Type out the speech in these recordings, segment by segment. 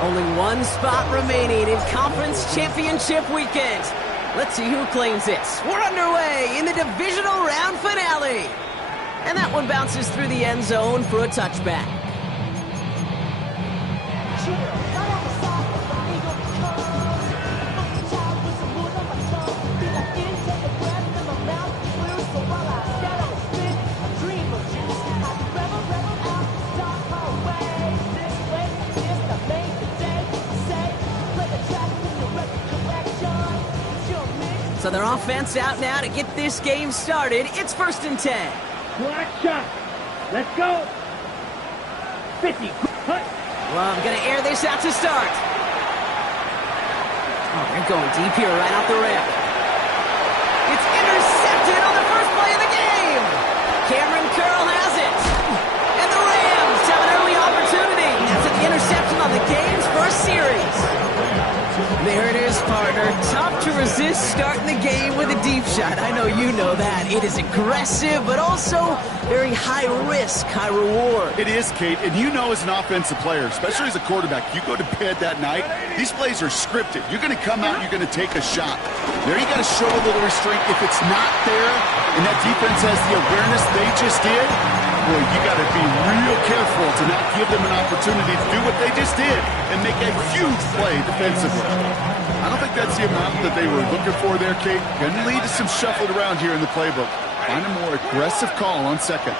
Only one spot remaining in Conference Championship Weekend. Let's see who claims it. We're underway in the divisional round finale. And that one bounces through the end zone for a touchback. So their offense out now to get this game started. It's 1st and 10. Black shot. Let's go. 50. Well, I'm going to air this out to start. Oh, they're going deep here right off the rip. It's intercepted on the first play of the game. Cameron Curl has it. And the Rams have an early opportunity. That's an interception on the game's first series. There it is, partner. Tough to resist starting the game with a deep shot. I know you know that. It is aggressive, but also very high risk, high reward. It is, Kate, and you know as an offensive player, especially as a quarterback, you go to bed that night, these plays are scripted. You're going to come out, you're going to take a shot. There you got to show a little restraint. If it's not there, and that defense has the awareness they just did, boy, you got to be real careful to not give them an opportunity to do what they just did and make a huge play defensively. I don't think that's the amount that they were looking for there, Kate. Going to lead to some shuffling around here in the playbook. Find a more aggressive call on second.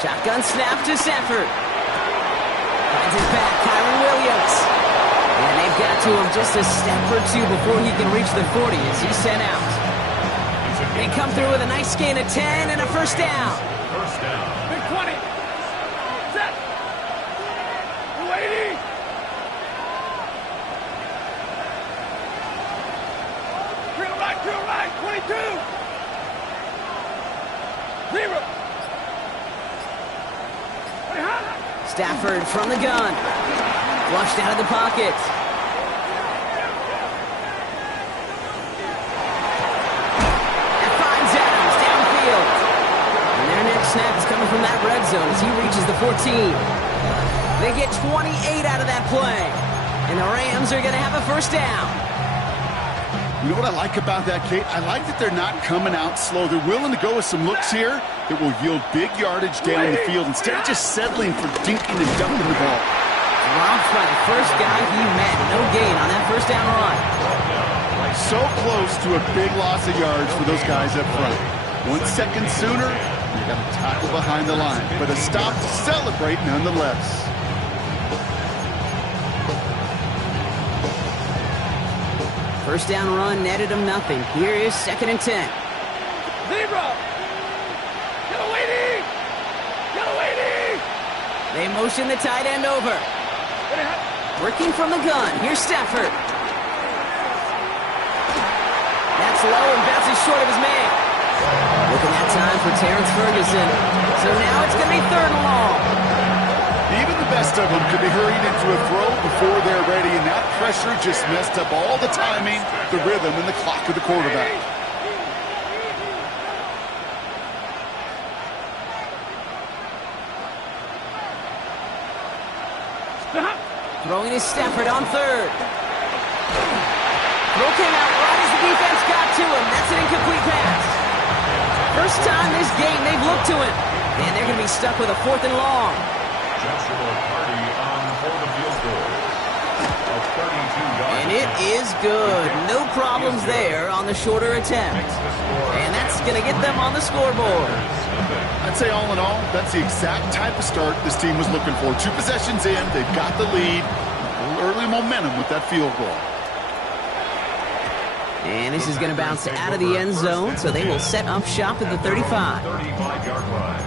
Shotgun snap to Sanford. Finds his back, Kyron Williams. And they've got to him just a step or two before he can reach the 40 as he's sent out. They come through with a nice gain of 10 and a first down. First down. Big 20. Set. Waiting. Drill right, 22. 0. Stafford from the gun. Flushed out of the pocket. And finds Adams downfield. And their next snap is coming from that red zone as he reaches the 14. They get 28 out of that play. And the Rams are going to have a first down. You know what I like about that, Kate? I like that they're not coming out slow. They're willing to go with some looks here that will yield big yardage down the field instead of just settling for dinking and dunking the ball. Dropped by the first guy he met. No gain on that first down run. So close to a big loss of yards for those guys up front. 1 second sooner, you got to tackle behind the line. But a stop to celebrate nonetheless. First down run netted him nothing. Here is 2nd and 10. 0. Yellow waiting. They motion the tight end over. Working from the gun. Here's Stafford. That's low and bounces short of his man. Looking at time for Terrence Ferguson. So now it's going to be 3rd and long. Even the best of them could be hurried into a throw before they're ready, and that pressure just messed up all the timing, the rhythm, and the clock of the quarterback. Throwing is Stafford on 3rd. Throw came out right as the defense got to him. That's an incomplete pass. First time this game they've looked to him. And they're going to be stuck with a 4th and long. And it is good. No problems there on the shorter attempt. And that's going to get them on the scoreboard. I'd say all in all, that's the exact type of start this team was looking for. 2 possessions in, they've got the lead. Early momentum with that field goal. And this is going to bounce out of the end zone, so they will set up shop at the 35. 35-yard line.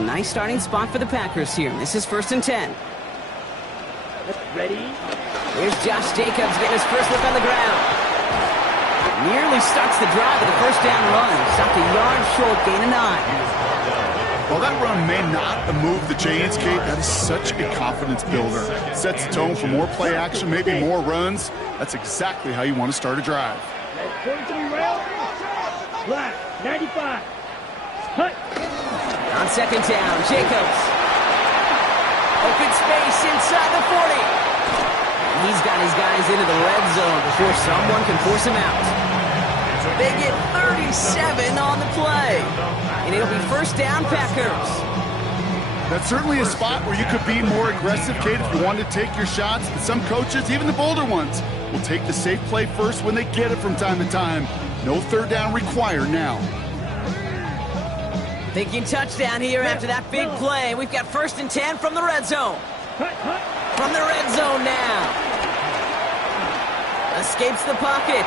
A nice starting spot for the Packers here. This is 1st and 10. Ready? Here's Josh Jacobs getting his first look on the ground. Nearly starts the drive with a first down run. Stopped a yard short, gain of 9. While that run may not move the chains, Kate, that is such a confidence builder. Sets the tone for more play action, maybe more runs. That's exactly how you want to start a drive. 43 round. Black, 95. Hut. On second down, Jacobs. Open space inside the 40. And he's got his guys into the red zone before someone can force him out. They get 37 on the play. And it'll be first down, Packers. That's certainly a spot where you could be more aggressive, Kate, if you wanted to take your shots. But some coaches, even the bolder ones, will take the safe play first when they get it from time to time. No third down required now. Thinking touchdown here after that big play. We've got first and 10 from the red zone. From the red zone now. Escapes the pocket.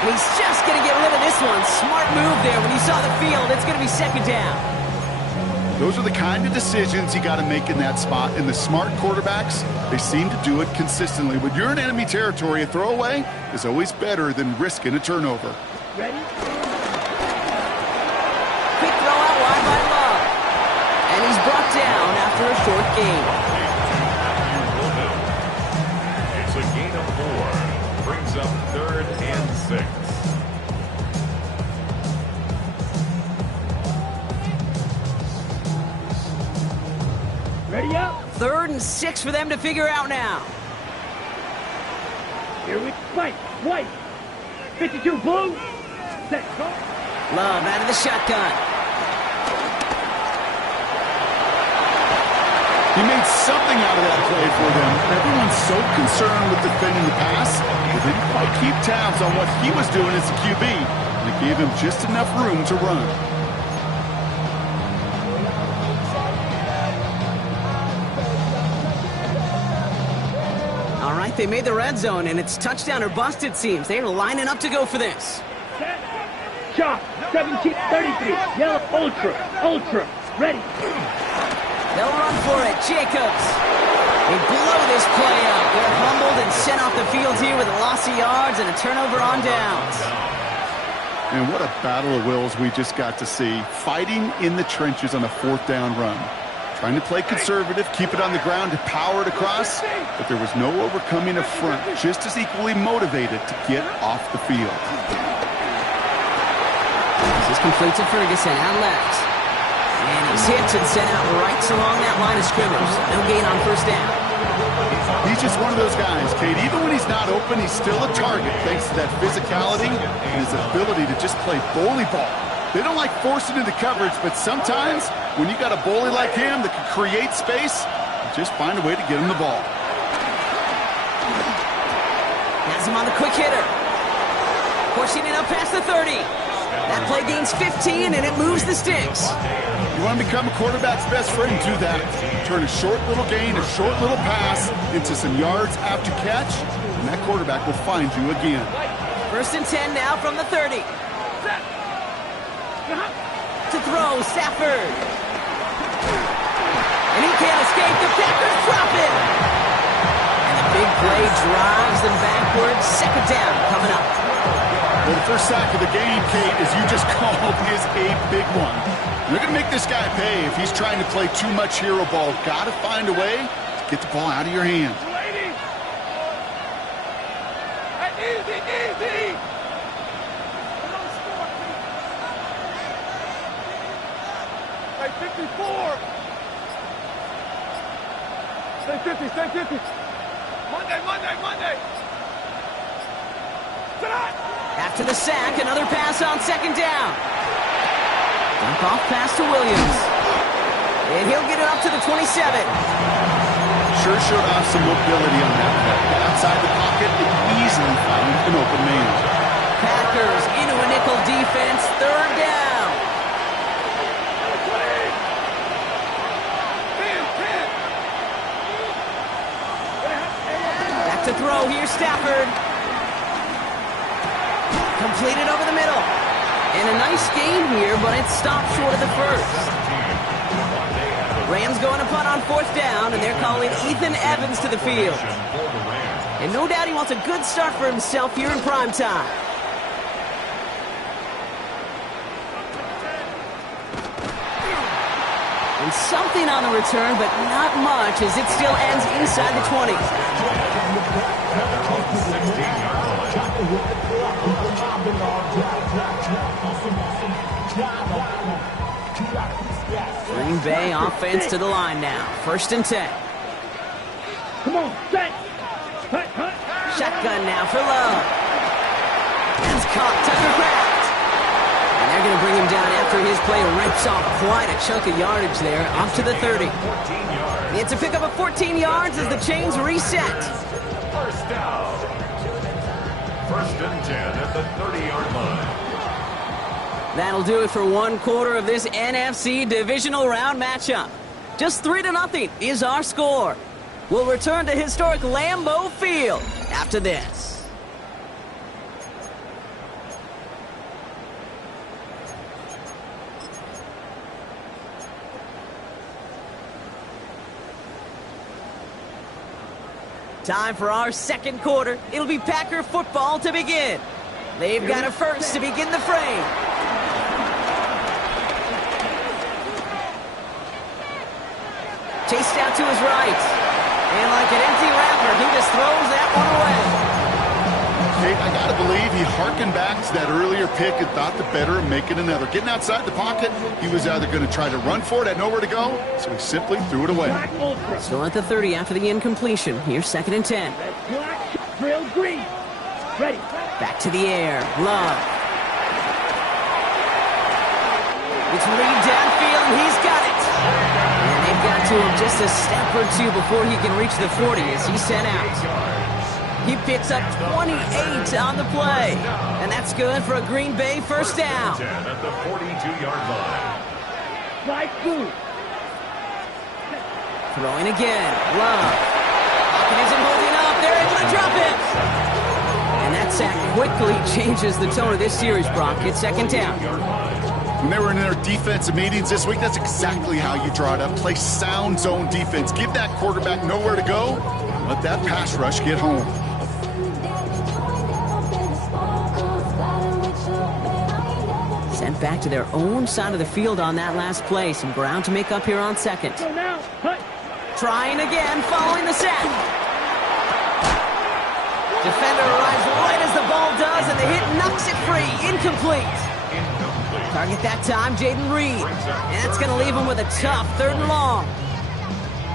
And he's just going to get rid of this one. Smart move there when he saw the field. It's going to be second down. Those are the kind of decisions you got to make in that spot. And the smart quarterbacks, they seem to do it consistently. When you're in enemy territory, a throwaway is always better than risking a turnover. Ready? Quick throw out wide by Love. And he's brought down after a short gain. It's a gain of 4. Brings up 3rd and 6. Ready up? 3rd and 6 for them to figure out now. Here we fight. White. 52 blue. Set. Go. Love out of the shotgun. He made something out of that play for them. Everyone's so concerned with defending the pass, they didn't quite keep tabs on what he was doing as a QB. And it gave him just enough room to run. All right, they made the red zone, and it's touchdown or bust, it seems. They're lining up to go for this. Set. Chop. 1733. Yellow. Ultra. Ultra. Ready. They'll run for it. Jacobs. They blow this play up. They're humbled and sent off the field here with a loss of yards and a turnover on downs. And what a battle of wills we just got to see. Fighting in the trenches on a 4th down run. Trying to play conservative, keep it on the ground to power it across, but there was no overcoming a front, just as equally motivated to get off the field. This is complete to Ferguson out left. And he's hit and sent out right along that line of scrimmage. No gain on first down. He's just one of those guys, Kate. Even when he's not open, he's still a target thanks to that physicality and his ability to just play bully ball. They don't like forcing into coverage, but sometimes when you got a bully like him that can create space, just find a way to get him the ball. Has him on the quick hitter. Pushing it up past the 30. That play gains 15, and it moves the sticks. You want to become a quarterback's best friend, do that. Turn a short little gain, a short little pass into some yards after catch, and that quarterback will find you again. First and 10 now from the 30. To throw, Stafford. And he can't escape. The Packers drop it. And the big play drives them backwards. Second down coming up. Well, the first sack of the game, Kate, as you just called, is a big one. They're going to make this guy pay if he's trying to play too much hero ball. Got to find a way to get the ball out of your hand. Easy, easy. Stay 54. Stay 50, stay 50. Monday. Tonight. After the sack, another pass on second down. Dump off pass to Williams. And he'll get it up to the 27. Sure showed off some mobility on that play. Outside the pocket, it easily found an open man. Packers into a nickel defense, third down. 10. Back to throw, here's Stafford. Completed over the middle. And a nice game here, but it stopped short of the first. Rams going to punt on fourth down, and they're calling Ethan Evans to the field. And no doubt he wants a good start for himself here in prime time. and something on the return, but not much as it still ends inside the 20. Green Bay offense to the line now. 1st and 10. Come on, set. Hut, hut. Shotgun now for Love. That's caught. Tucker Craft. And they're going to bring him down after his play rips off quite a chunk of yardage there, up to the 30. It's a pickup of 14 yards as the chains reset. First down. 1st and 10 at the 30-yard line. That'll do it for one quarter of this NFC divisional round matchup. Just 3-0 is our score. We'll return to historic Lambeau Field after this. Time for our second quarter. It'll be Packer football to begin. They've got a first to begin the frame. Chased out to his right. And like an empty wrapper, he just throws that one away. Kate, I got to believe he harkened back to that earlier pick and thought the better of making another. Getting outside the pocket, he was either going to try to run for it, had nowhere to go, so he simply threw it away. Still at the 30 after the incompletion. Here's 2nd and 10. Black, drill, green. Ready. Back to the air. Love. It's Reed downfield, and he's got it. And they've got to him just a step or two before he can reach the 40 as he's sent out. He picks up 28 on the play. And that's good for a Green Bay first down. 10 at the 42-yard line. Slide through. Throwing again. Love. Hawkins isn't holding up. They're able to drop it. And that sack quickly changes the tone of this series, Brock. It's 2nd down. When they were in their defensive meetings this week, that's exactly how you draw it up. Play sound zone defense. Give that quarterback nowhere to go. Let that pass rush get home. Sent back to their own side of the field on that last play. Some ground to make up here on 2nd. Go now. Hut. Trying again, following the sack. Defender arrives right as the ball does, and the hit knocks it free. Incomplete. Target that time, Jaden Reed. And that's going to leave him with a tough 3rd and long.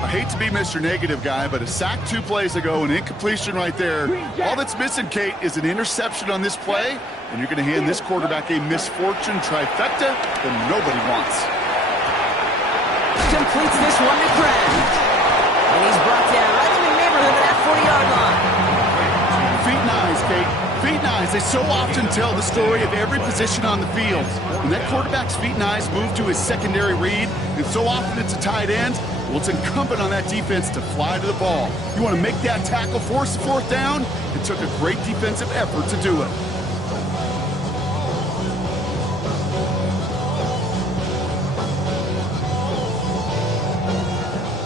I hate to be Mr. Negative guy, but a sack 2 plays ago, an incompletion right there. All that's missing, Kate, is an interception on this play, and you're going to hand this quarterback a misfortune trifecta that nobody wants. Completes this one to Craft. And he's brought down right in the neighborhood of that 40-yard line. Feet and eyes, Kate. Feet and eyes. They so often tell the story of every position on the field. When that quarterback's feet and eyes move to his secondary read, and so often it's a tight end, well, it's incumbent on that defense to fly to the ball. You want to make that tackle, force the 4th down? It took a great defensive effort to do it.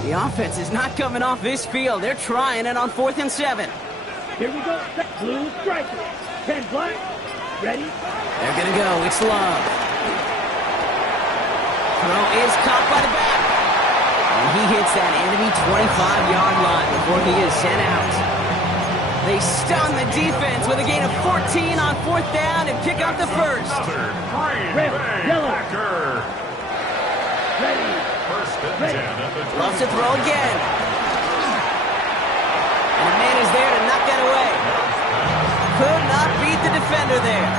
The offense is not coming off this field. They're trying it on 4th and 7. Here we go. Blue striker. 10 black. Ready. They're going to go. It's Love. Throw is caught by the back. And he hits that enemy 25-yard line before he is sent out. They stun the defense with a gain of 14 on 4th down and pick up the first. Red, yellow. Ready. 1st and 10 at the Loves to throw again. And the man is there to knock that away. Could not beat the defender there.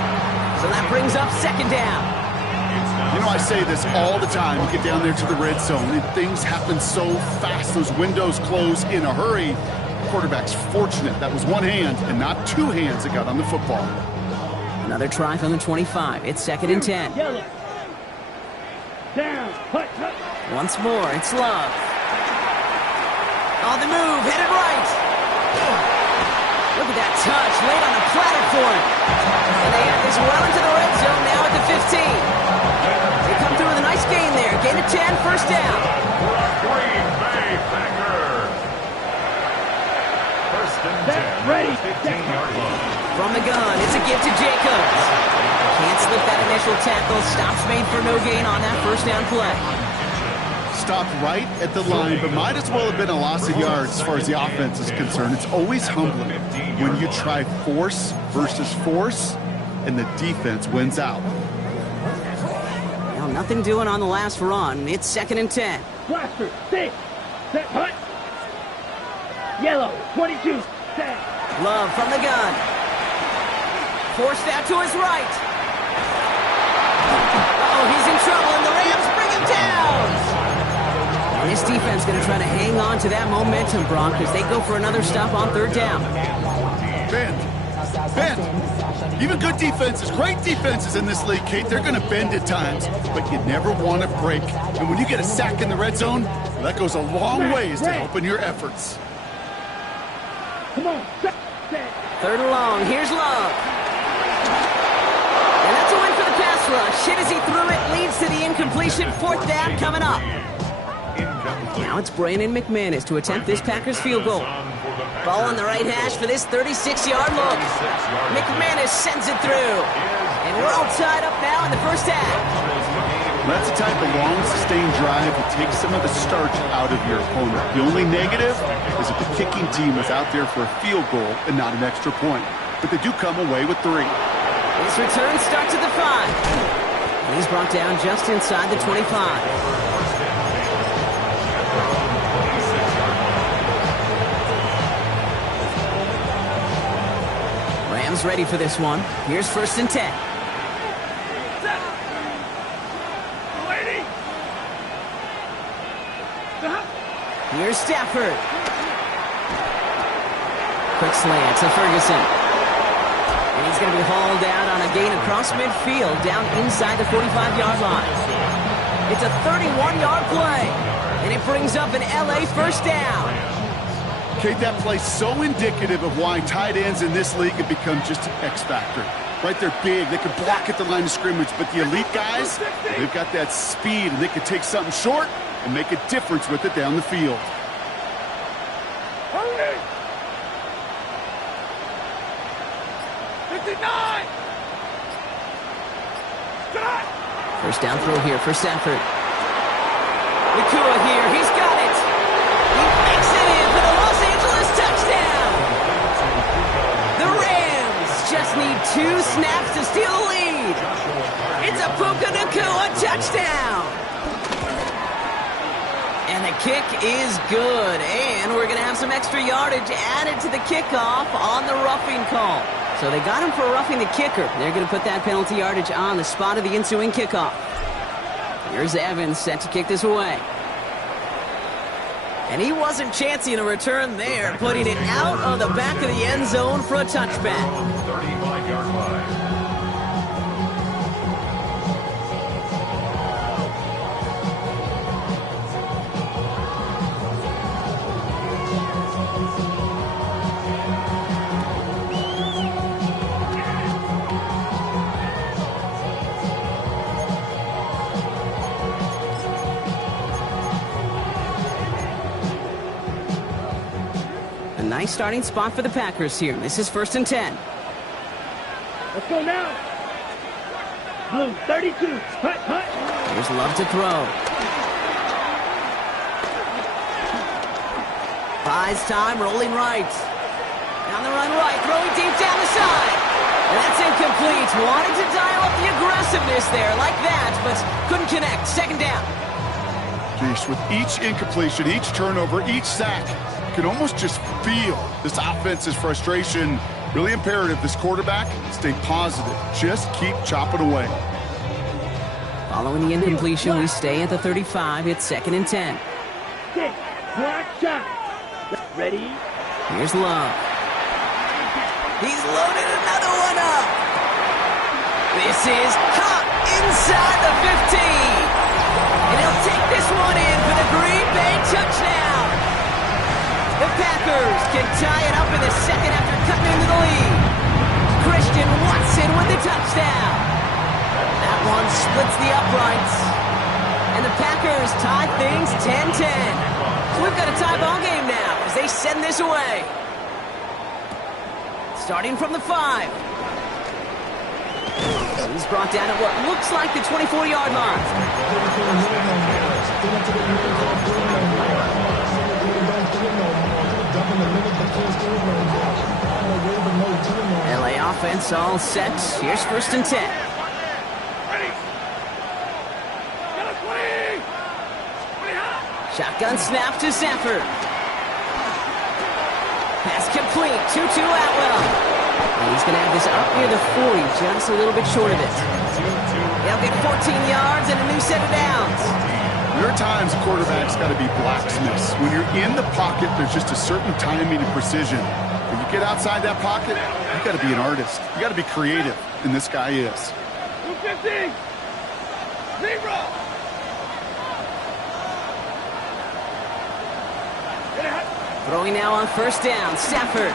So that brings up 2nd down. You know, I say this all the time. You get down there to the red zone, and things happen so fast. Those windows close in a hurry. Quarterback's fortunate. That was one hand and not 2 hands that got on the football. Another try from the 25. It's 2nd and 10. Yellow. Down. Hut, hut. Once more, it's Love. On the move, headed right. Look at that touch, laid on the platter for him. And they have this well into the red zone now at the 15. They come through with a nice gain there. Gain of 10, 1st down. Green Bay Packer. 1st and 10. Ready. 15-yard line. From the gun, it's a give to Jacobs. Can't slip that initial tackle. Stops made for no gain on that 1st down play. stopped right at the line, but might as well have been a loss of yards as far as the offense is concerned. It's always humbling when you try force versus force, and the defense wins out. Well, nothing doing on the last run. It's 2nd and 10. Blaster, 6, set, hunt. Yellow, 22, set. Love from the gun. Forced out to his right. Uh-oh, he's in trouble, and the Rams bring him down. And this defense going to try to hang on to that momentum, Bronk, as they go for another stop on 3rd down. Bend. Even good defenses, great defenses in this league, Kate, they're going to bend at times, but you never want to break. And when you get a sack in the red zone, well, that goes a long ways to helping your efforts. Come on, set. 3rd and long. Here's Love. And that's a win for the pass rush. Hit as he threw it, leads to the incompletion. 4th down coming up. Now it's Brandon McManus to attempt this Packers field goal. Ball on the right hash for this 36-yard look. McManus sends it through. And we're all tied up now in the 1st half. That's the type of long, sustained drive that takes some of the starch out of your opponent. The only negative is that the kicking team is out there for a field goal and not an extra point. But they do come away with 3. This return starts at the 5. He's brought down just inside the 25. Rams ready for this one. Here's 1st and 10. Here's Stafford. Quick slant to Ferguson. And he's going to be hauled out on a gain across midfield down inside the 45-yard line. It's a 31-yard play. And it brings up an LA 1st down. Kate, that play's so indicative of why tight ends in this league have become just an X factor. Right, they're big, they can block at the line of scrimmage, but the elite guys, they've got that speed, and they can take something short and make a difference with it down the field. Hurry! 59! Stop! 1st down throw here for Stafford. Nakua here, he's got it. He makes it in for the Los Angeles touchdown. The Rams just need 2 snaps to steal the lead. It's a Puka Nakua touchdown. And the kick is good. And we're going to have some extra yardage added to the kickoff on the roughing call. So they got him for roughing the kicker. They're going to put that penalty yardage on the spot of the ensuing kickoff. Here's Evans set to kick this away. And he wasn't chancing a return there, putting it out of the back of the end zone for a touchback. 35-yard line. Nice starting spot for the Packers here. This is 1st and 10. Let's go now. Blue, 32. Hut, hut. Here's Love to throw. Buys time, rolling right. Down the run right, throwing deep down the side. And that's incomplete. Wanted to dial up the aggressiveness there like that, but couldn't connect. 2nd down. Jeez, with each incompletion, each turnover, each sack, you can almost just feel this offense's frustration. Really imperative, this quarterback, stay positive. Just keep chopping away. Following the incompletion, we stay at the 35. It's 2nd and 10. 6, block shot. Ready? Here's Love. He's loaded another one up. This is caught inside the 15. And he'll take this one in for the Green Bay touchdown. The Packers can tie it up in the 2nd after cutting into the lead. Christian Watson with the touchdown. That one splits the uprights. And the Packers tie things 10-10. So we've got a tie ball game now as they send this away. Starting from the 5. He's brought down at what looks like the 24-yard line. LA offense all set. Here's 1st and 10. Shotgun snap to Stafford. Pass complete. 2-2 Atwell. And he's going to have this up near the 40, just a little bit short of it. They'll get 14 yards and a new set of downs. There are times quarterbacks got to be blacksmiths. When you're in the pocket, there's just a certain timing and precision. When you get outside that pocket, you got to be an artist. You got to be creative, and this guy is. 250. 0. Throwing now on 1st down, Stafford.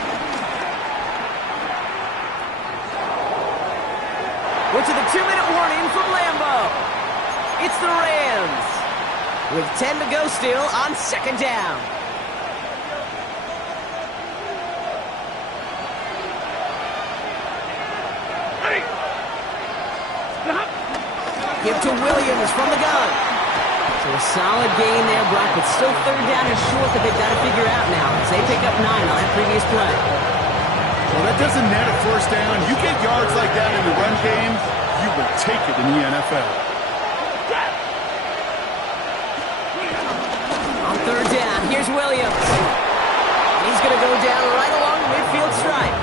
We're to the 2-minute warning from Lambeau. It's the Rams with 10 to go still on 2nd down. Give to Williams from the gun. So a solid gain there, Brock, but still 3rd down and short that they've got to figure out now as they pick up 9 on that previous play. Well, that doesn't net a 1st down. You get yards like that in the run game, you will take it in the NFL. On 3rd down, here's Williams. He's going to go down right along the midfield stripe.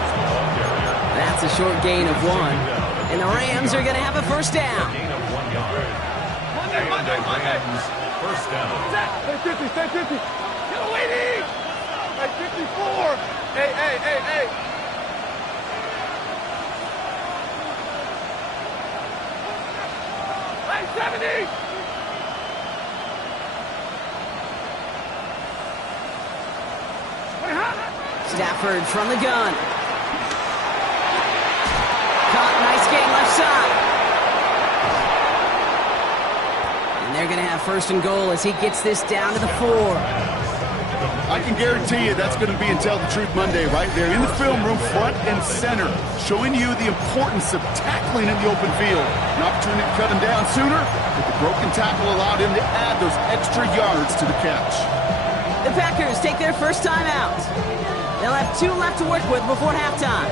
That's a short gain of 1. And the Rams are going to have a 1st down. First down. Stay 50, stay 50. Get away, D. Hey, 54. Hey. Hey, 70. Stafford from the gun. Caught, nice gain left side. And they're going to have 1st and goal as he gets this down to the 4. I can guarantee you that's going to be in Tell the Truth Monday right there in the film room, front and center, showing you the importance of tackling in the open field. An opportunity to cut him down sooner, but the broken tackle allowed him to add those extra yards to the catch. The Packers take their 1st time out. They'll have 2 left to work with before halftime.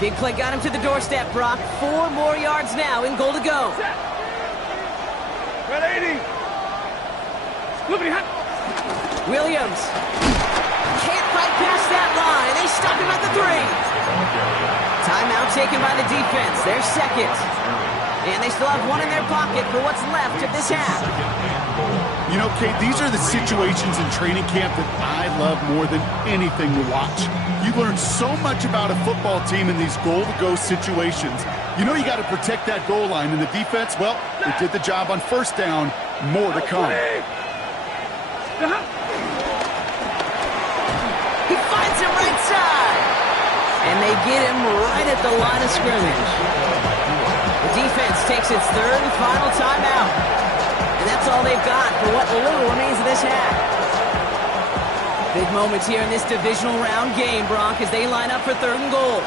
Big play got him to the doorstep, Brock. 4 more yards now in goal to go. Red 80. Williams. Can't fight past that line. They stop him at the 3. Timeout taken by the defense. Their 2nd. And they still have 1 in their pocket for what's left of this half. You know, Kate, these are the situations in training camp that I love more than anything to watch. You learn so much about a football team in these goal-to-go situations. You know you got to protect that goal line, and the defense, well, they did the job on 1st down. More to come. He finds him right side. And they get him right at the line of scrimmage. The defense takes its 3rd and final timeout. And that's all they've got for what little remains of this half. Big moments here in this divisional round game, Brock, as they line up for 3rd and goal.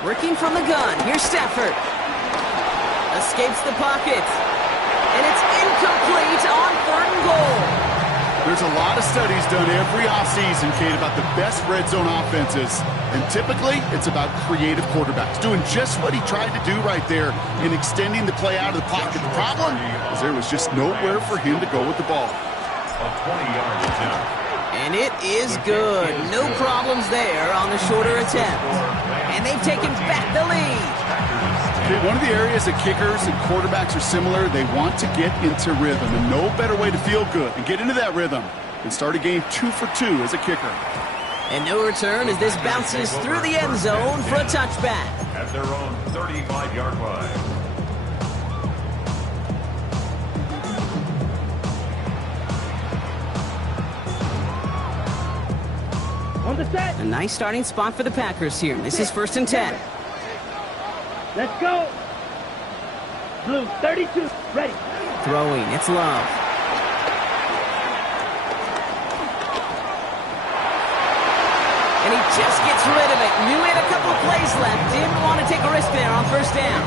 Working from the gun, here's Stafford. Escapes the pocket. And it's incomplete on 3rd and goal. There's a lot of studies done every offseason, Kate, about the best red zone offenses. And typically, it's about creative quarterbacks, doing just what he tried to do right there in extending the play out of the pocket. The problem is there was just nowhere for him to go with the ball. A 20-yard attempt. And it is good. No problems there on the shorter attempt. And they've taken back the lead. Okay, one of the areas that kickers and quarterbacks are similar, they want to get into rhythm. And no better way to feel good and get into that rhythm than start a game 2 for 2 as a kicker. And no return as this bounces through the end zone for a touchback. At their own 35-yard line. A nice starting spot for the Packers here. This is 1st and 10. Let's go. Blue, 32, ready. Throwing, it's Love. And he just gets rid of it. Knew he had a couple of plays left. Didn't want to take a risk there on 1st down.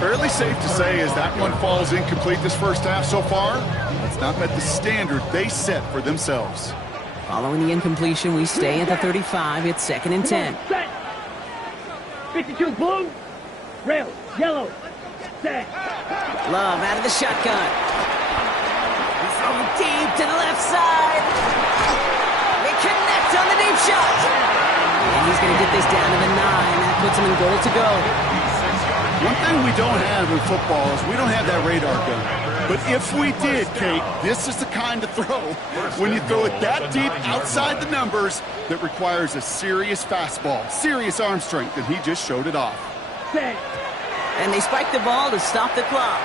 Fairly safe to say as that one falls incomplete this first half so far. It's not met the standard they set for themselves. Following the incompletion, we stay at the 35. It's 2nd and 10. Set. 52, blue. Rail, yellow. Set. Love out of the shotgun. He's throwing deep to the left side. They connect on the deep shot. And he's going to get this down to the 9. That puts him in goal to go. One thing we don't have in football is we don't have that radar gun. But if we did, Kate, this is the kind of throw, when you throw it that deep outside the numbers, that requires a serious fastball, serious arm strength, and he just showed it off. Set. And they spike the ball to stop the clock.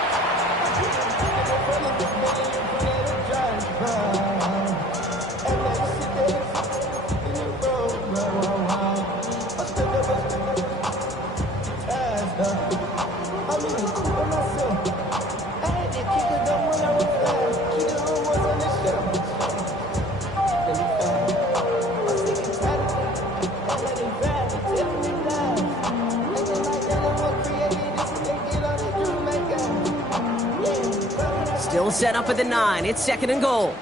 Still set up at the 9. It's 2nd and goal.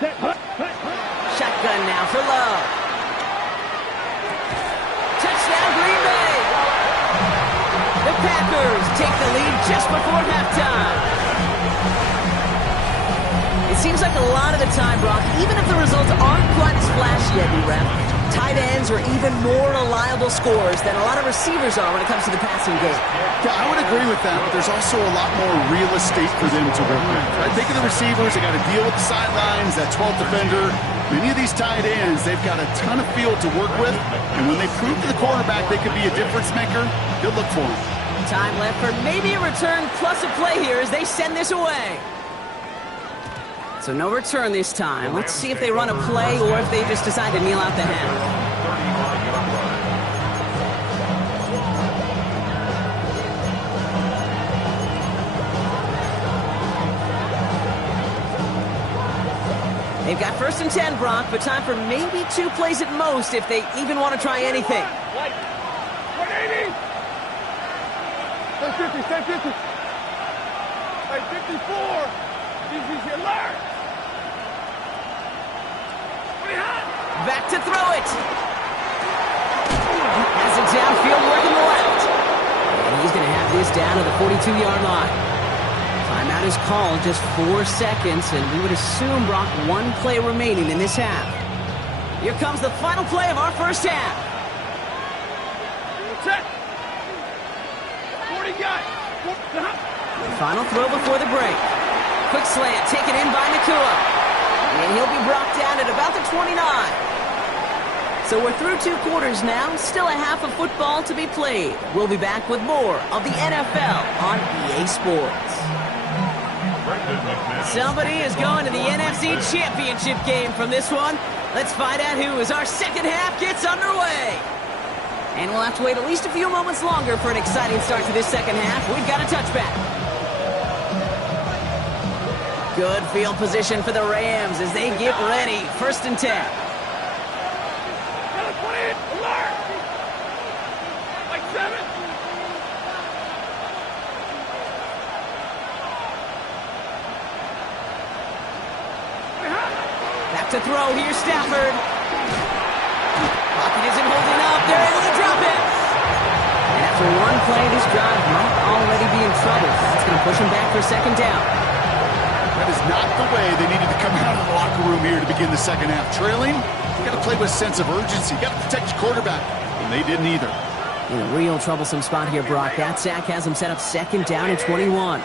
Set. Shotgun now for Love. Touchdown, Green Bay. The Packers take the lead just before halftime. It seems like a lot of the time, Brock, even if the results aren't quite as flashy as we ref, tight ends are even more reliable scorers than a lot of receivers are when it comes to the passing game. Yeah, I would agree with that, but there's also a lot more real estate for them to work with. Right? Think of the receivers. They got to deal with the sidelines, that 12th defender. Many of these tight ends, they've got a ton of field to work with, and when they prove to the quarterback they could be a difference maker, he'll look for them. Time left for maybe a return plus a play here as they send this away. So no return this time. Let's see if they run a play or if they just decide to kneel out the half. They've got 1st and 10, Brock, but time for maybe 2 plays at most if they even want to try anything. 180. 1050, 1050. 54. Easy alert. Back to throw it. Has it downfield working the left. And he's going to have this down to the 42-yard line. Timeout is called, just 4 seconds, and we would assume, Brock, 1 play remaining in this half. Here comes the final play of our first half. Set. 40 guys. Final throw before the break. Quick slant taken in by Nakua. And he'll be brought down at about the 29. So we're through 2 quarters now. Still a half of football to be played. We'll be back with more of the NFL on EA Sports. Somebody is going to the NFC Championship game from this one. Let's find out who as our second half gets underway. And we'll have to wait at least a few moments longer for an exciting start to this second half. We've got a touchback. Good field position for the Rams as they get ready. 1st and 10. Alert. Like 7. Back to throw. Here's Stafford. Pocket isn't holding up. They're able to drop it. And after 1 play, this drive might already be in trouble. That's going to push him back for 2nd down. That is not the way they needed to come out of the locker room here to begin the second half. Trailing, you got to play with a sense of urgency. You got to protect your quarterback, and they didn't either. In a real troublesome spot here, Brock. That sack has him set up 2nd down and 21.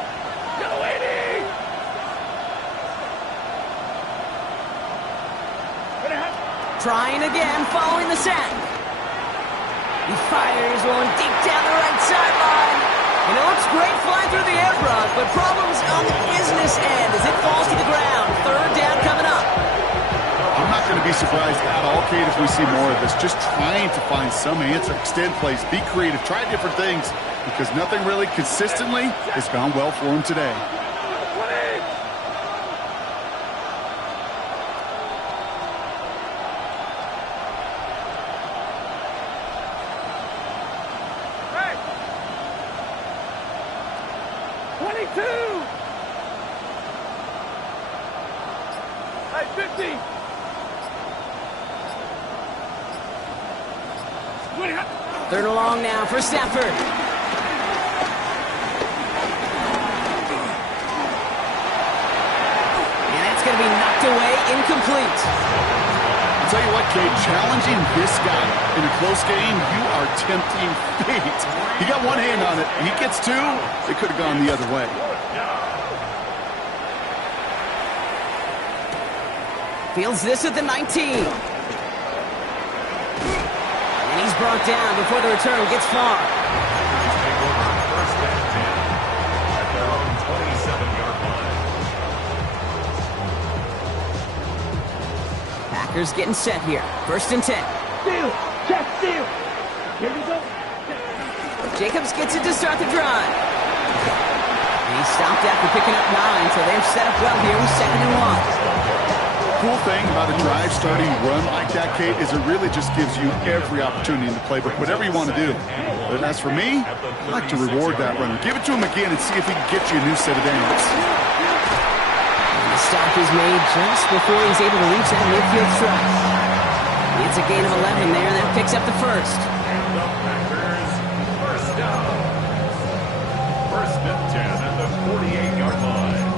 Trying again, following the sack. He fires one deep down the right sideline. And it looks great flying through the air, Brock, but problems on the business end as it falls to the ground. 3rd down coming up. I'm not going surprised at all, Kate, if we see more of this. Just trying to find some answer, extend plays, be creative, try different things, because nothing really consistently has gone well for him today. Third and long now for Stafford. And that's going to be knocked away, incomplete. I'll tell you what, Kate, challenging this guy in a close game, you are tempting fate. He got one hand on it. He gets two. It could have gone the other way. Fields this at the 19. And he's brought down before the return gets far. First and 10 at their own 27-yard line. Packers getting set here. First and 10. Steal! Check steal! Here we go. Jacobs gets it to start the drive. And he stopped after picking up 9, so they're set up well here with 2nd and 1. Cool thing about a drive starting run like that, Kate, is it really just gives you every opportunity in the playbook, whatever you want to do. But as for me, I like to reward that runner. Give it to him again and see if he can get you a new set of downs. The stop is made just before he's able to reach that midfield stretch. It's a gain of 11 there, and that picks up the first. And the Packers, first down. First and 10 at the 48-yard line.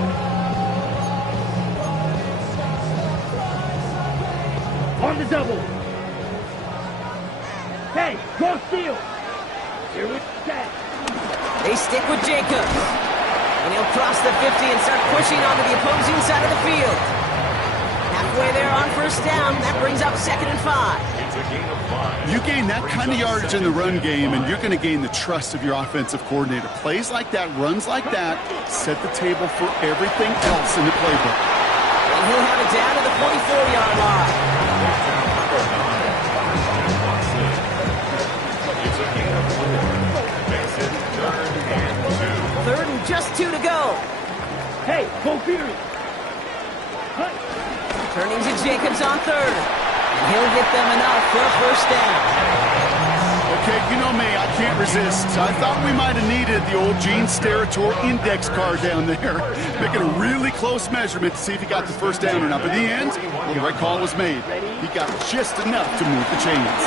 On the double. Hey, go steal. Here we go. They stick with Jacobs. And he'll cross the 50 and start pushing onto the opposing side of the field. Halfway there on first down. That brings up 2nd and 5. It's a gain of 5. You gain that kind of yardage in the run game, and you're going to gain the trust of your offensive coordinator. Plays like that, runs like that, set the table for everything else in the playbook. And he'll have it down to the 44-yard line. It's a gain of 4. Makes it 3rd and 2. 3rd and just 2 to go. Hey, go Fury. Turning to Jacobs on 3rd. And he'll get them enough for a first down. Okay, you know me, I can't resist. I thought we might have needed the old Gene Steratore index card down there. Making a really close measurement to see if he got the first down or not. But in the end, the right call was made. He got just enough to move the chains.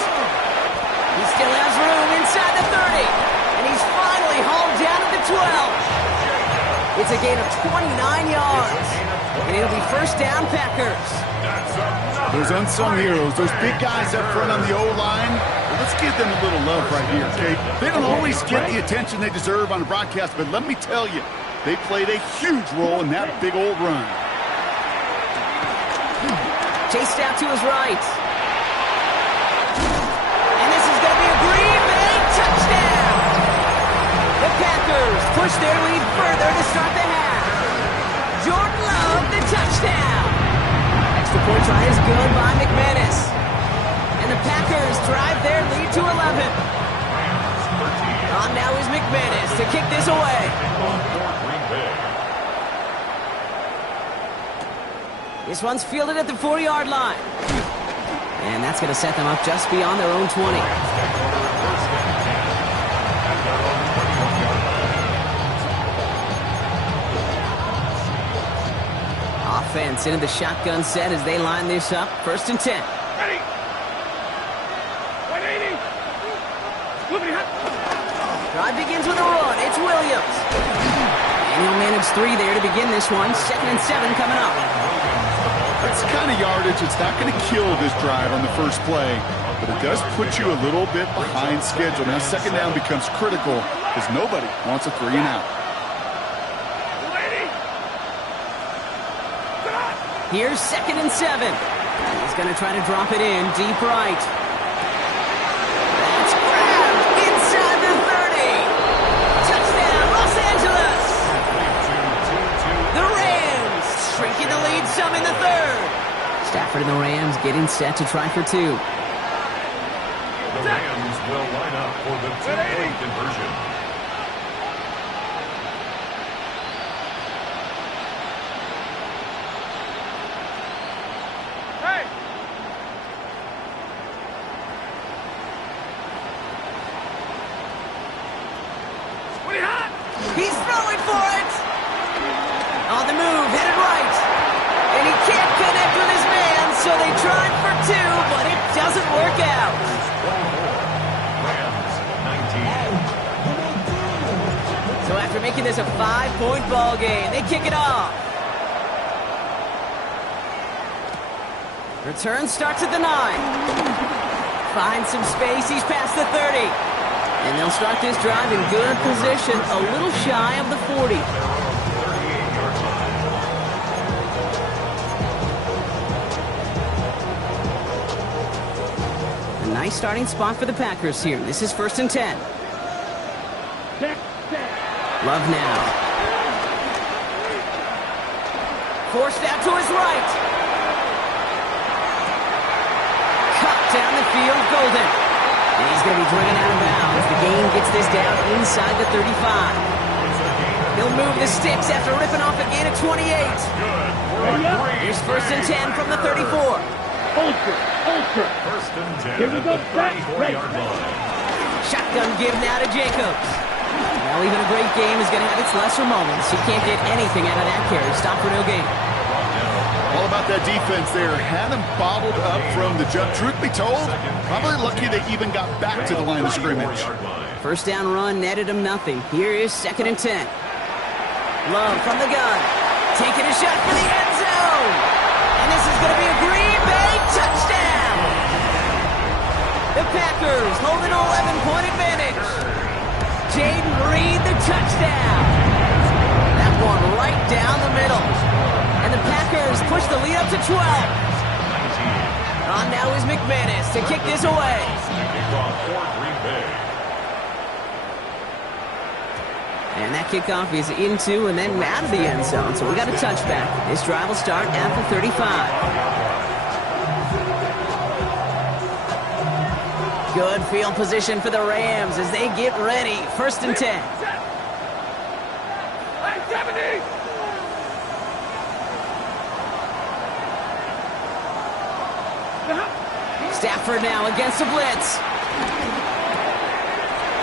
He still has room inside the 30. And he's finally hauled down at the 12. It's a gain of 29 yards. And it'll be first down, Packers. Those unsung heroes, those big guys up front on the O-line, let's give them a little love right here, okay? They don't always get the attention they deserve on the broadcast, but let me tell you, they played a huge role in that big old run. Chased out to his right. And this is going to be a Green Bay touchdown. The Packers push their lead further to start the half. Jordan Love, the touchdown. Extra point try is good by McManus. And the Packers drive their lead to 11. On now is McManus to kick this away. This one's fielded at the 40-yard line. And that's going to set them up just beyond their own 20. Offense into the shotgun set as they line this up. First and 10. Ready. 180. Drive begins with a run. It's Williams. And he'll manage 3 there to begin this one. 2nd and 7 coming up. That's the kind of yardage that's not going to kill this drive on the first play, but it does put you a little bit behind schedule. Now, 2nd down becomes critical because nobody wants a 3 and out. Here's 2nd and 7. He's going to try to drop it in deep right. That's grabbed inside the 30. Touchdown, Los Angeles. The Rams shrinking the lead some in the 3rd. Stafford and the Rams getting set to try for two. The Rams will line up for the two-point conversion. Hey! What are you hot? He's throwing for it! On the move, headed right. And he can't connect with his man, so they tried for two, but it doesn't work out. Rams, 19. So after making this a 5-point ball game, they kick it off. Return starts at the 9. Finds some space, he's past the 30. And they'll start this drive in good position, a little shy of the 40. A nice starting spot for the Packers here. This is 1st and 10. Love now. Forced out to his right. Cut down the field, Golden. And he's going to be driven out of bounds. The game gets this down inside the 35. He'll move the sticks after ripping off a gain of 28. Here's 1st and 10 from the 34. Ultra. 1st and 10 Here we at go, the back, 34-yard line. Shotgun give now to Jacobs. Well, even a great game is going to have its lesser moments. He can't get anything out of that carry. Stop for no gain. All about that defense there. Had them bottled up from the jump. Truth be told, probably lucky they even got back to the line of scrimmage. 1st down run netted him nothing. Here is 2nd and 10. Love from the gun. Taking a shot for the end zone. And this is going to be a Green Bay touchdown. The Packers hold an 11-point advantage. Jaden Reed, the touchdown. That one right down the middle. And the Packers push the lead up to 12. On now is McManus to kick this away. And that kickoff is into and then out of the end zone. So we got a touchback. This drive will start at the 35. Good field position for the Rams as they get ready. 1st and 10. Stafford now against the blitz.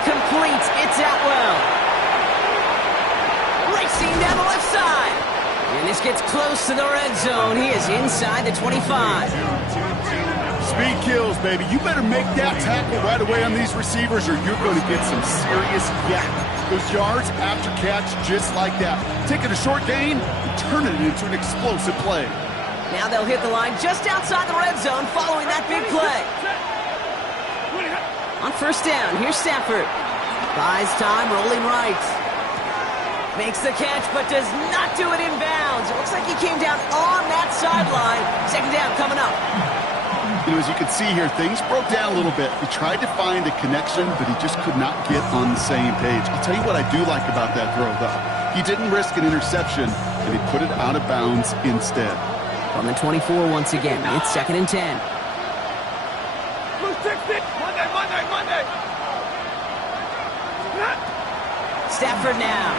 Complete. It's Atwell. Racing down the left side. And this gets close to the red zone. He is inside the 25. Speed kills, baby. You better make that tackle right away on these receivers or you're going to get some serious yak. Those yards after catch just like that. Taking a short gain and turning it into an explosive play. Now they'll hit the line just outside the red zone following that big play. On 1st down, here's Stafford. Buys time, rolling right. Makes the catch, but does not do it in bounds. It looks like he came down on that sideline. 2nd down coming up. You know, as you can see here, things broke down a little bit. He tried to find a connection, but he just could not get on the same page. I'll tell you what I do like about that throw, though. He didn't risk an interception, and he put it out of bounds instead. On the 24 once again, it's 2nd and 10. Monday. Stafford now.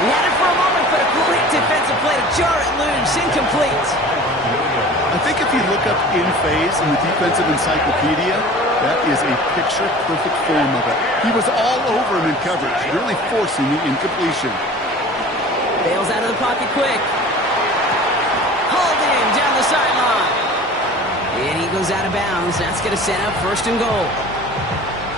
He had it for a moment, but a great defensive play to jar it loose. Incomplete. I think if you look up in phase in the defensive encyclopedia, that is a picture-perfect form of it. He was all over him in coverage, really forcing the incompletion. Bails out of the pocket quick. Hauled in down the sideline. And he goes out of bounds. That's going to set up 1st and goal.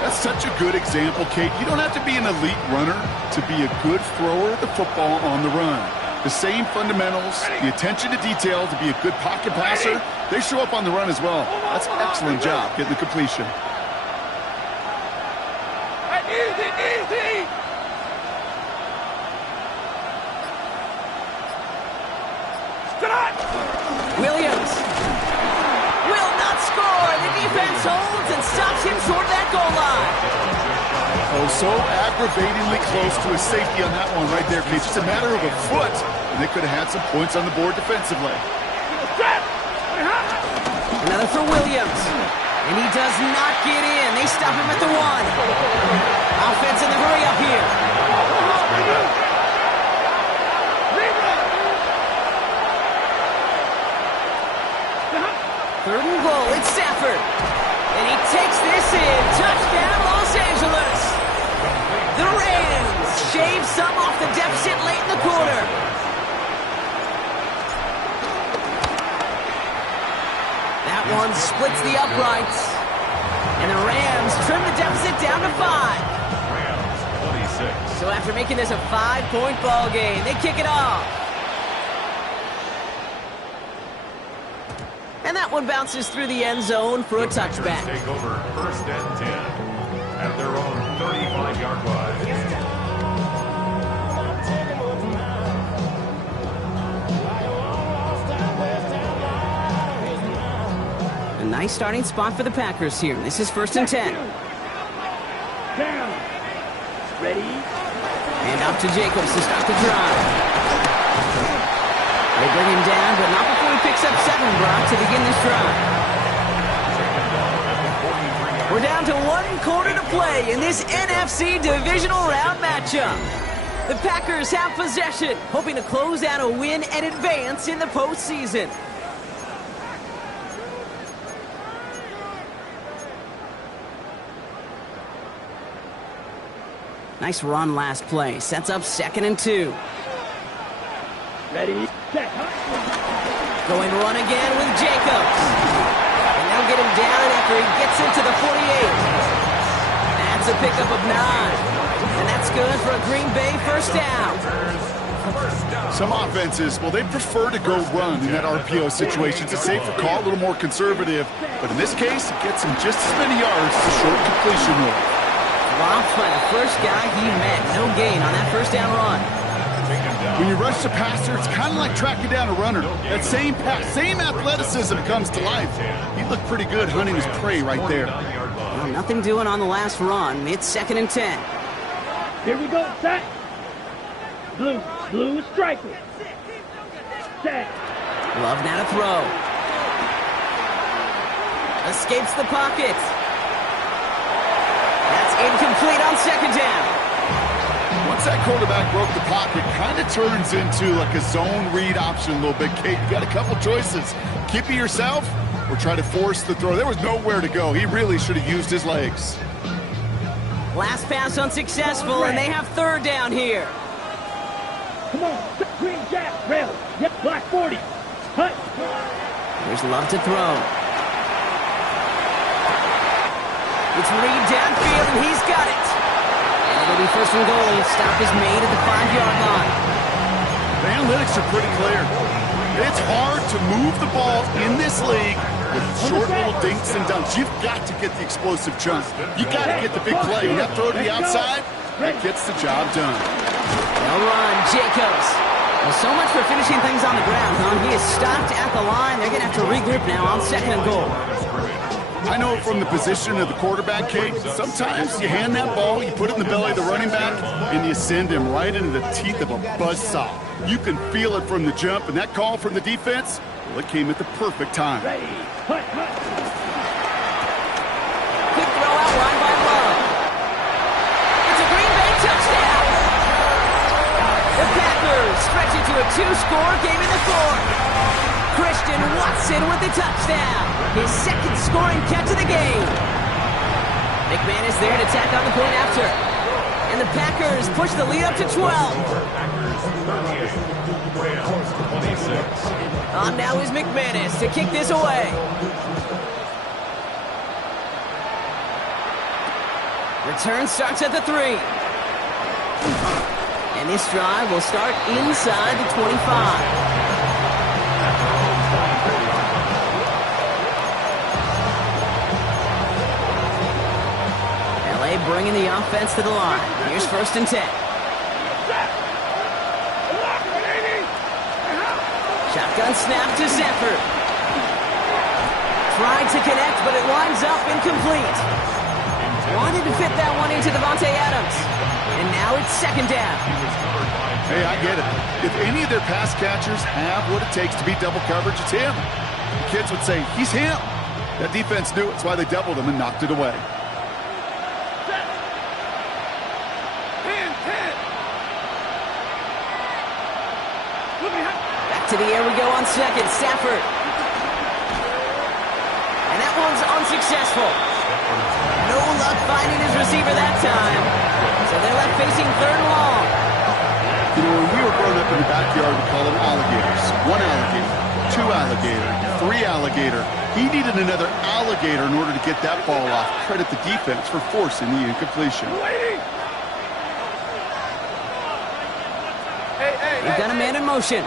That's such a good example, Kate. You don't have to be an elite runner to be a good thrower of the football on the run. The same fundamentals, the attention to detail to be a good pocket passer, they show up on the run as well. That's an excellent job getting the completion. Easy. Williams will not score. The defense holds and stops him short of that goal line. Oh, so aggravatingly close to a safety on that one right there, Kate. Just a matter of a foot, and they could have had some points on the board defensively. Another for Williams. And he does not get in. They stop him at the 1. Offense in the hurry up here. Third and goal. It's Stafford. And he takes this in. Touchdown, Los Angeles. The Rams shave some off the deficit late in the quarter. That one splits the uprights. And the Rams trim the deficit down to 5. Rams 26. So after making this a 5-point ball game, they kick it off. And that one bounces through the end zone for a touchback. Take over first and 10 at their own 35-yard line. A nice starting spot for the Packers here. This is first and 10. Down. Ready? And up to Jacobs to start the drive. They bring him down, but not before he picks up 7, Brock, to begin this drive. We're down to 1 quarter to play in this NFC divisional round matchup. The Packers have possession, hoping to close out a win and advance in the postseason. Nice run last play. Sets up 2nd and 2. Ready? Set. Going run again with Jacobs. And they'll get him down after he gets into the 48. That's a pickup of 9. And that's good for a Green Bay first down. Some offenses, well, they prefer to go run in that RPO situation. It's a safer call, a little more conservative. But in this case, it gets him just as many yards as a short completion will. Dropped by the first guy he met. No gain on that first down run. When you rush the passer, it's kind of like tracking down a runner. That same pass, same athleticism comes to life. He looked pretty good hunting his prey right there. Well, nothing doing on the last run. It's 2nd and 10. Here we go. Set. Blue. Blue striker. Set. Love now to throw. Escapes the pocket. That's incomplete on 2nd down. Once that quarterback broke the pocket, kind of turns into like a zone read option a little bit, Kate. You got a couple choices. Keep it yourself or try to force the throw. There was nowhere to go. He really should have used his legs. Last pass unsuccessful, and they have 3rd down here. Come on. Green jack. Rail. Yep. Black 40. Hut. There's Love to throw. It's Reed downfield, and he's got it. It'll be first and goal. Stop is made at the 5-yard line. The analytics are pretty clear. It's hard to move the ball in this league with short little dinks and dunks. You've got to get the explosive chunk. You got to get the big play. And that throw to the outside, that gets the job done. Well run, Jacobs. Well, so much for finishing things on the ground, huh? He is stopped at the line. They're going to have to regroup now on 2nd and goal. I know from the position of the quarterback, Kate, sometimes you hand that ball, you put it in the belly of the running back, and you send him right into the teeth of a buzzsaw. You can feel it from the jump, and that call from the defense, well, it came at the perfect time. Ready. Hut. Hut. Quick throw out line by Love. It's a Green Bay touchdown. The Packers stretch it to a 2-score game in the 4th. Christian Watson with the touchdown. His 2nd scoring catch of the game. McManus there to tack on the point after. And the Packers push the lead up to 12. Packers 38, Rams 26. On now is McManus to kick this away. Return starts at the 3. And this drive will start inside the 25. Bringing the offense to the line. Here's first and 10. Shotgun snap to Stafford. Tried to connect, but it winds up incomplete. Wanted to fit that one into Devontae Adams. And now it's second down. Hey, I get it. If any of their pass catchers have what it takes to beat double coverage, it's him. The kids would say, he's him. That defense knew it. That's why they doubled him and knocked it away. Back to the air we go on second. Stafford. And that one's unsuccessful. No luck finding his receiver that time. So they're left facing third and long. You know, when we were growing up in the backyard, we called them alligators. One alligator, two alligator, three alligator. He needed another alligator in order to get that ball off. Credit the defense for forcing the incompletion. We've got a man in motion.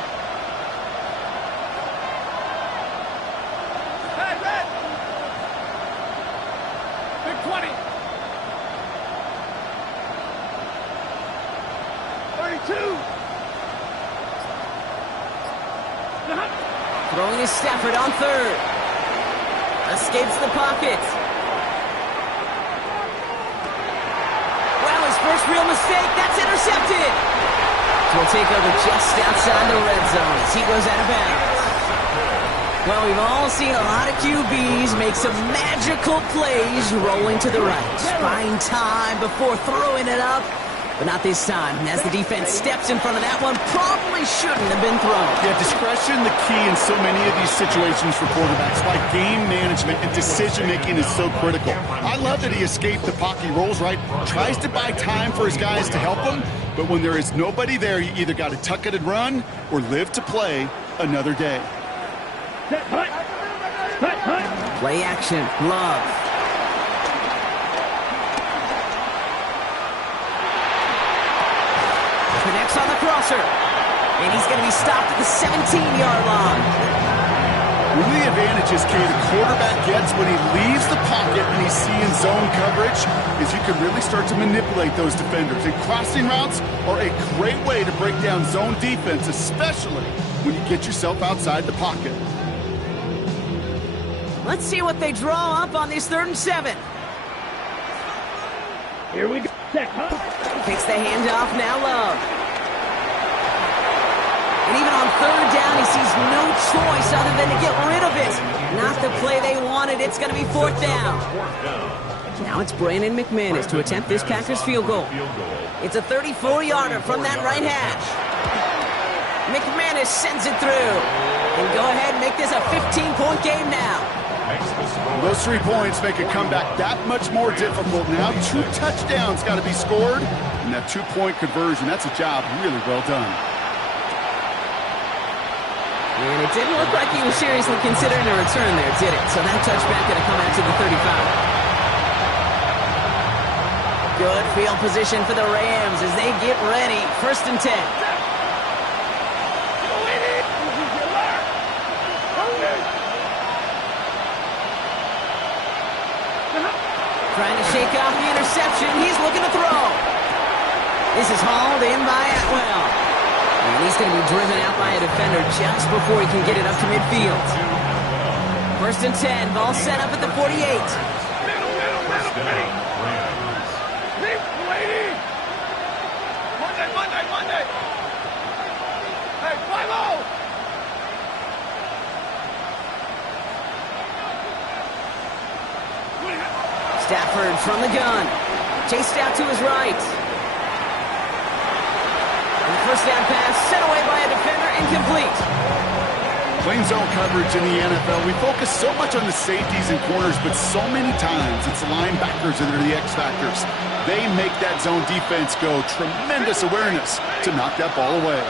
Big 20. 32. Throwing is Stafford on third. Escapes the pocket. Well, his first real mistake. That's intercepted. Will take over just outside the red zone as he goes out of bounds. Well, we've all seen a lot of QBs make some magical plays rolling to the right. Buying time before throwing it up. But not this time, as the defense steps in front of that one, probably shouldn't have been thrown. Yeah, discretion the key in so many of these situations for quarterbacks. Why game management and decision-making is so critical. I love that he escaped the pocket, rolls right, tries to buy time for his guys to help him, but when there is nobody there, you either got to tuck it and run or live to play another day. Play action, Love. Connects on the crosser. And he's going to be stopped at the 17-yard line. One of the advantages, Kay, the quarterback gets when he leaves the pocket and he's seeing zone coverage is you can really start to manipulate those defenders. And crossing routes are a great way to break down zone defense, especially when you get yourself outside the pocket. Let's see what they draw up on these 3rd and 7. Here we go. Takes the handoff, now Love. And even on 3rd down, he sees no choice other than to get rid of it. Not the play they wanted. It's going to be 4th down. Now it's Brandon McManus to attempt this Packers field goal. It's a 34-yarder from that right hash. McManus sends it through. And go ahead and make this a 15-point game now. Those 3 points make a comeback that much more difficult. Now 2 touchdowns got to be scored. And that 2-point conversion, that's a job really well done. And it didn't look like he was seriously considering a return there, did it? So that touchback going to come out to the 35. Good field position for the Rams as they get ready. 1st and 10. Trying to shake off the interception. He's looking to throw. This is hauled in by Atwell. And he's going to be driven out by a defender just before he can get it up to midfield. 1st and 10. Ball set up at the 48. Monday. Hey, 5-0. Stafford from the gun. Chased out to his right. And the 1st down pass sent away by a defender, incomplete. Plain zone coverage in the NFL. We focus so much on the safeties and corners, but so many times it's the linebackers that are the X factors. They make that zone defense go. Tremendous awareness to knock that ball away.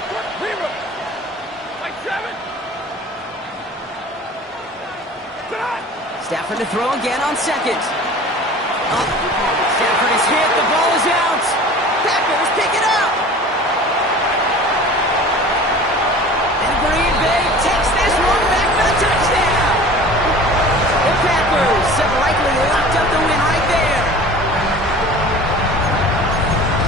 Stafford to throw again on 2nd. Stafford is hit. The ball is out. Packers pick it up. And Green Bay takes this one back for the touchdown. The Packers have likely locked up the win right there.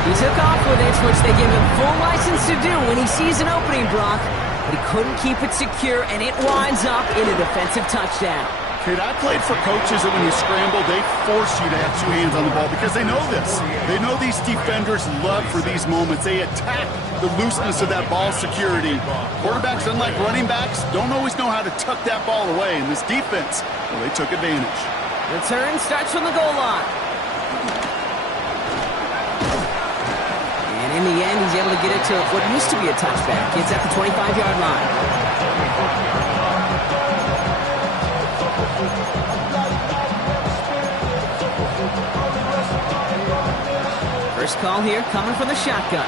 He took off with it, which they give him full license to do when he sees an opening, Brock. But he couldn't keep it secure, and it winds up in a defensive touchdown. Kate, I played for coaches that when you scramble, they force you to have two hands on the ball because they know this. They know these defenders love for these moments. They attack the looseness of that ball security. Quarterbacks, unlike running backs, don't always know how to tuck that ball away. And this defense, well, they took advantage. Return starts from the goal line. And in the end, he's able to get it to what used to be a touchback. It's at the 25-yard line. First call here coming from the shotgun.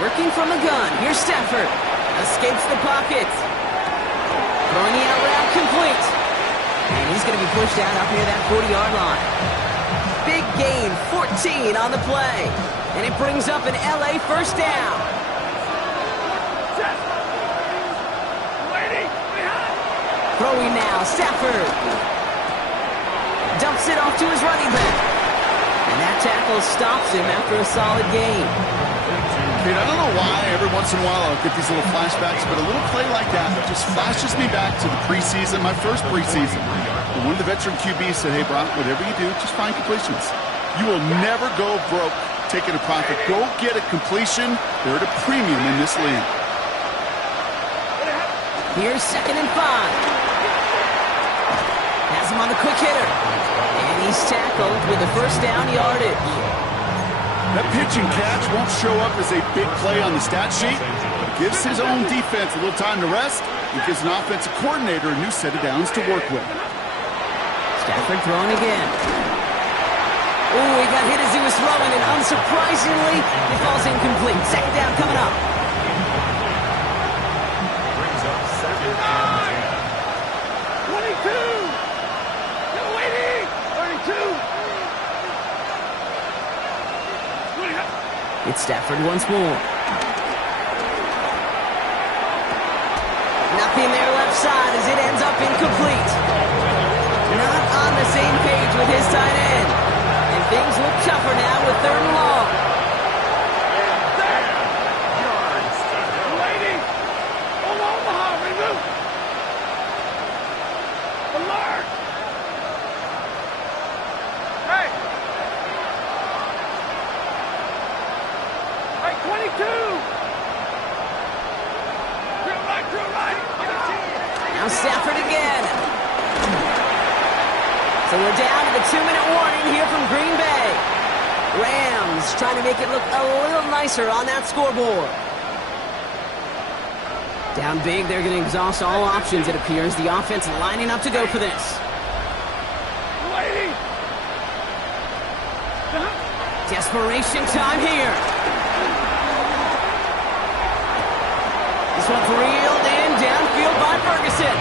Working from the gun. Here's Stafford. Escapes the pocket. Throwing the out route complete. And he's going to be pushed out up near that 40-yard line. Big gain, 14 on the play. And it brings up an LA first down. Throwing now, Stafford. Dumps it off to his running back. And that tackle stops him after a solid gain. Kate, I don't know why every once in a while I'll get these little flashbacks, but a little play like that just flashes me back to the preseason, my first preseason. And one of the veteran QBs said, hey, Brock, whatever you do, just find completions. You will never go broke taking a profit. Go get a completion. They're at a premium in this league. Here's 2nd and 5. Has him on the quick hitter. And he's tackled with the first down yardage. That pitch and catch won't show up as a big play on the stat sheet, but it gives his own defense a little time to rest. It gives an offensive coordinator a new set of downs to work with. Stafford throwing again. Oh, he got hit as he was throwing, and unsurprisingly, it falls incomplete. 2nd down coming up. Brings up 2nd and 22! Still waiting! 32! It's Stafford once more. Nothing there left side as it ends up incomplete. Not on the same page with his tight end. And things look tougher now with 3rd and long. Waiting! Hold on, Muhammad! Move! Alert! Hey! Hey, 22! Drill right! Now Stafford again. So we're down to the 2-minute warning here from Green Bay. Rams trying to make it look a little nicer on that scoreboard. Down big, they're going to exhaust all options, it appears. The offense lining up to go for this. Waiting! Desperation time here. This one's reeled in downfield by Ferguson.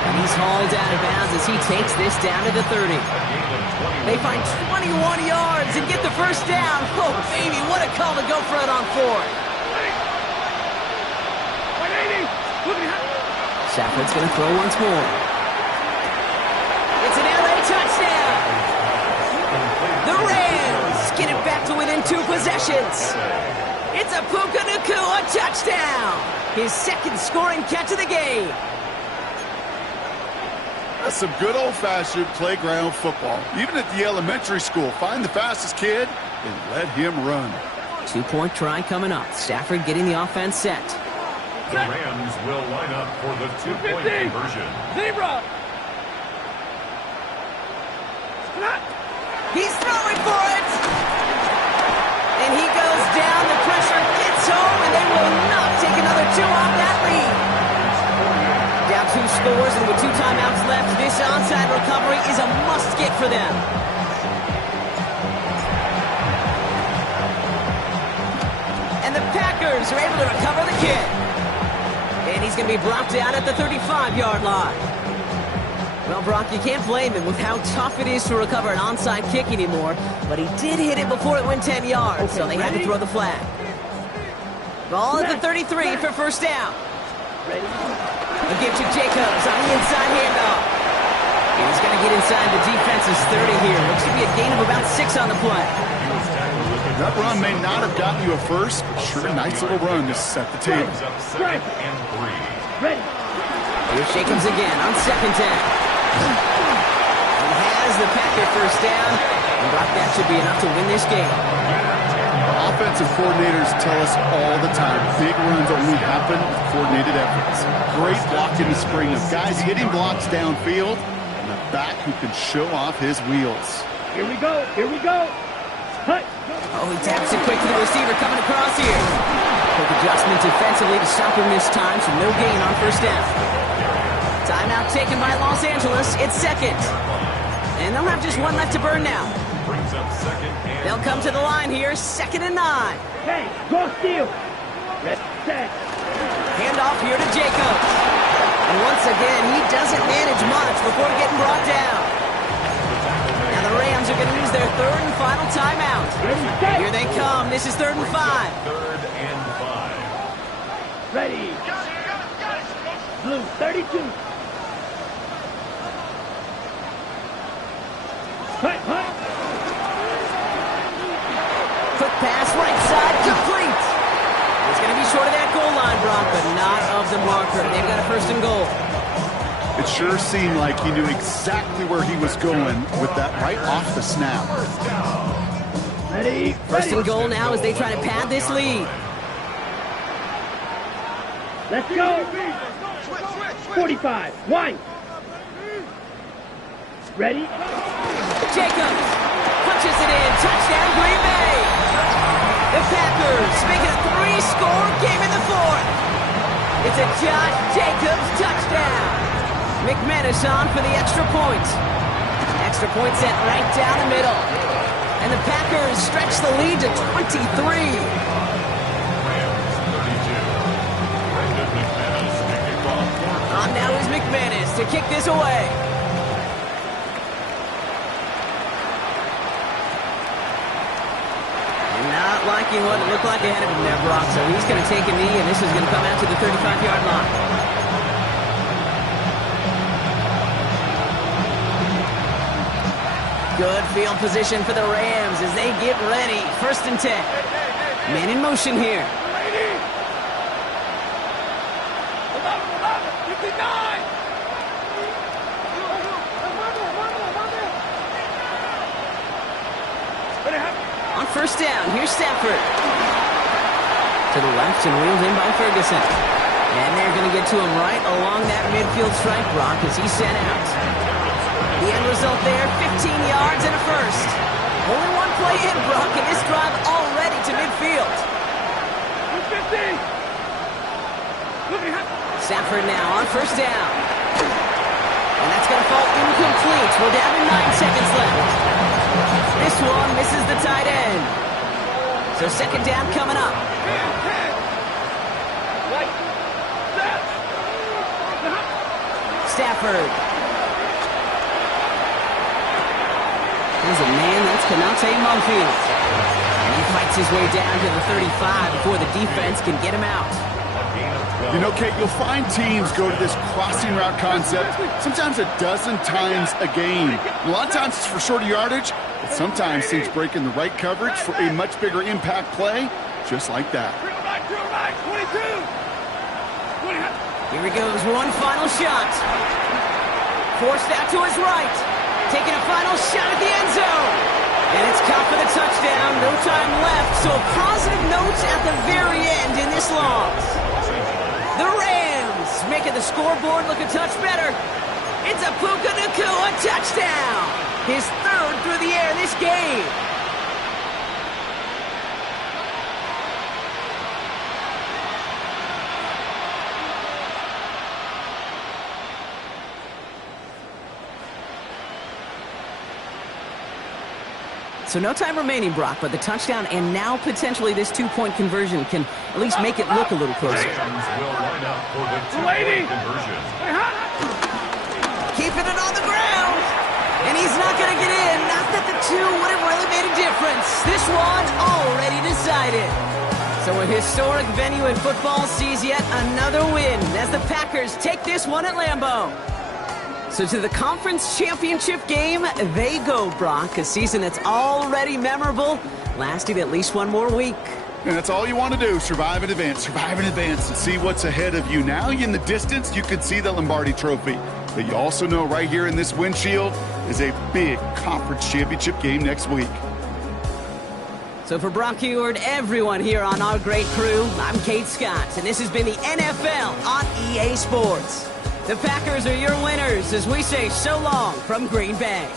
And he's hauled out of bounds as he takes this down to the 30. They find 21 yards and get the first down. Oh, baby, what a call to go for it on 4th. Stafford's going to throw once more. It's an LA touchdown. The Rams get it back to within 2 possessions. It's a Puka Nacua touchdown. His 2nd scoring catch of the game. That's some good old-fashioned playground football. Even at the elementary school, find the fastest kid and let him run. 2-point try coming up. Stafford getting the offense set. The Rams will line up for the 2-point conversion. Zebra! He's throwing for it! And he goes down. The pressure gets home, and they will not take another 2 off that lead. Down 2 scores, and with 2 timeouts left, this onside recovery is a must-get for them. And the Packers are able to recover the kick. And he's going to be brought down at the 35-yard line. Well, Brock, you can't blame him with how tough it is to recover an onside kick anymore, but he did hit it before it went 10 yards, so they had to throw the flag. Ball at the 33 for first down. A give to Jacobs on the inside handoff. And he's going to get inside the defense's 30 here. Looks to be a gain of about 6 on the play. That run may not have gotten you a first, but sure a nice little run to set the table. Brings up second and 3. Ready. Here's Jacobs again on second down. He has the Packer first down. And Brock, that should be enough to win this game. Offensive coordinators tell us all the time, big runs only happen with coordinated efforts. Great block in the spring of guys hitting blocks downfield, and a back who can show off his wheels. Here we go. Here we go. Hut. Oh, he taps it quick to the receiver coming across here. Quick adjustment defensively to stop him this time, so no gain on first down. Timeout taken by Los Angeles. It's second. And they'll have just one left to burn now. Brings up second and They'll come to the line here, 2nd and 9. Hey, go steal. Red set. Handoff here to Jacobs. And once again, he doesn't manage much before getting brought down. Now the Rams are going to use their 3rd and final timeout. Ready, set. Here they come. This is 3rd and 5. 3rd and 5. Ready. Blue, 32. Hut, hut. Quick pass, right side, complete. It's going to be short of that goal line, Brock, but not of the marker. They've got a 1st and goal. It sure seemed like he knew exactly where he was going with that right off the snap. Ready. 1st and goal now as they try to pad this lead. Let's go. 45. White. Ready. Jacobs punches it in. Touchdown, Green Bay. The Packers make it a 3-score game in the 4th. It's a Josh Jacobs touchdown. McManus on for the extra point. Extra point sent right down the middle. And the Packers stretch the lead to 23. Rams 32. Brendan McManus to kick off. On now is McManus to kick this away. And not liking what it looked like ahead of him there, Brock. So he's going to take a knee, and this is going to come out to the 35-yard line. Good field position for the Rams as they get ready. 1st and 10. Man in motion here. 59. On 1st down, here's Stafford. To the left and wheeled in by Ferguson. And they're going to get to him right along that midfield stripe, Brock, as he's sent out. The end result there, 15 yards and a 1st. Only one play in, Brock, and this drive already to midfield. 50. Stafford now on 1st down. And that's going to fall incomplete. We're down to 9 seconds left. This one misses the tight end. So 2nd down coming up. Stafford. There's a man, that's Canate Mumfield. And he fights his way down to the 35 before the defense can get him out. You know, Kate, you'll find teams go to this crossing route concept sometimes a dozen times a game. A lot of times it's for shorter yardage, but sometimes teams break in the right coverage for a much bigger impact play, just like that. 22. Here he goes, one final shot. Forced out to his right. Taking a final shot at the end zone. And it's caught for the touchdown. No time left, so a positive note at the very end in this loss. The Rams making the scoreboard look a touch better. It's a Puka Nacua touchdown. His 3rd through the air this game. So no time remaining, Brock, but the touchdown and now potentially this 2-point conversion can at least make it look a little closer. Rams will line up for the 2-point conversion. Keeping it on the ground. And he's not going to get in. Not that the 2 would have really made a difference. This one already decided. So a historic venue in football sees yet another win as the Packers take this one at Lambeau. So to the conference championship game, they go, Brock. A season that's already memorable, lasting at least one more week. And that's all you want to do, survive and advance, and see what's ahead of you. Now in the distance, you can see the Lombardi Trophy. But you also know right here in this windshield is a big conference championship game next week. So for Brock Heward, everyone here on our great crew, I'm Kate Scott, and this has been the NFL on EA Sports. The Packers are your winners as we say so long from Green Bay.